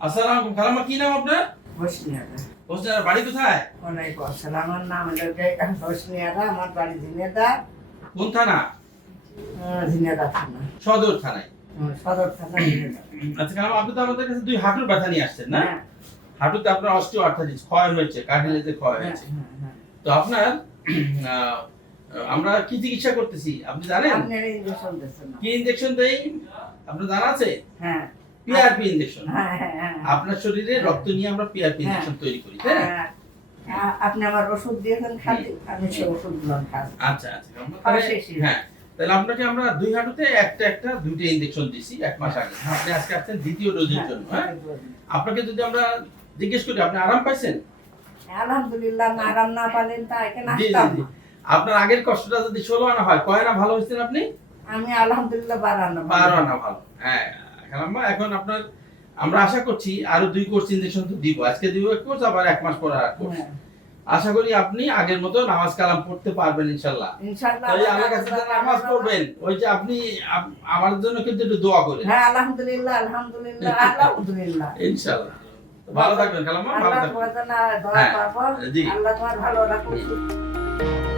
আসসালামু আলাইকুম খালাম্মা, কি নাম আপনার? হোসনিয়ারা। হোসেন, বাড়ি কোথায়? ওয়ালাইকুম আসসালাম। আমার নাম হলো হোসনিয়ারা, আমার বাড়ি ঝিনেদা। কোন থানা? ঝিনেদা থানা। সদর থানায়। সদর থানা ঝিনেদা। আচ্ছা খালাম্মা, আপনি তো আমাদের কাছে দুই হাঁটুর ব্যথা নিয়ে আসছেন না? হ্যাঁ, হাঁটুতে আপনার অস্টিওআর্থ্রাইটিস ক্ষয় হয়েছে, কার্টিলেজে ক্ষয় হ্যাঁ, হয়েছে। হ্যাঁ। তো আপনার আহ, আমরা কি চিকিৎসা করতেছি আপনি জানেন? আপনার ইঞ্জেকশন দিচ্ছেন না? কি ইনজেকশন দেই আপনার জানা আছে? হ্যাঁ, পিআরপি ইনজেকশন। হ্যাঁ, হ্যাঁ, হ্যাঁ। আপনার শরীরে রক্ত নিয়ে আমরা পিআরপি হ্যাঁ। ইনজেকশন তৈরি করি, তাই না? হ্যাঁ, আপনি আমার ওষুধ দিয়েছেন খাতে, আমি সেই ওষুধগুলো খাই। আচ্ছা আচ্ছা খালাম্মা, খাওয়া তাহলে শেষই। হ্যাঁ, তাহলে আপনাকে আমরা দুই হাঁটুতে একটা দুইটা ইনজেকশন দিছি এক মাস আগে। আপনি আজকে আসছেন দ্বিতীয় ডোজের জন্য, হ্যাঁ? আপনাকে যদি আমরা জিজ্ঞেস করি আপনি আরাম পাইছেন? আলহামদুলিল্লাহ, আমি আরাম না পালেন তা এখানে জি জি আসতাম জি। না। আপনার আগের কষ্টটা যদি 16 আনা হয়, কয় আনা ভালো হয়েছেন আপনি? আমি আলহামদুলিল্লাহ 12 আনা 12 আনা ভালো। হ্যাঁ খালাম্মা, এখন আপনার আমরা আশা করছি আরো 2 কোর্স ইনজেকশন তো দিব। আজকে দিব এক কোর্স, আবার এক মাস পর আর কোর্স। হ্যাঁ, আশা করি আপনি আগের মতো নামাজ কালাম পড়তে পারবেন ইনশাআল্লাহ। ইনশাআল্লাহ। তাই আল্লাহর কাছে যে নামাজ পড়বেন, ওই যে আপনি আমার জন্য কিন্তু একটু দোয়া করেন। হ্যাঁ, আলহামদুলিল্লাহ, আলহামদুলিল্লাহ, আলহামদুলিল্লাহ। ইনশাআল্লাহ। ভালো থাকবেন খালাম্মা, ভালো আল্লাহ থাকবেন। তোমার জন্য দোয়া হ্যাঁ, করবো। জি। আল্লাহ তোমার ভালো রাখুক।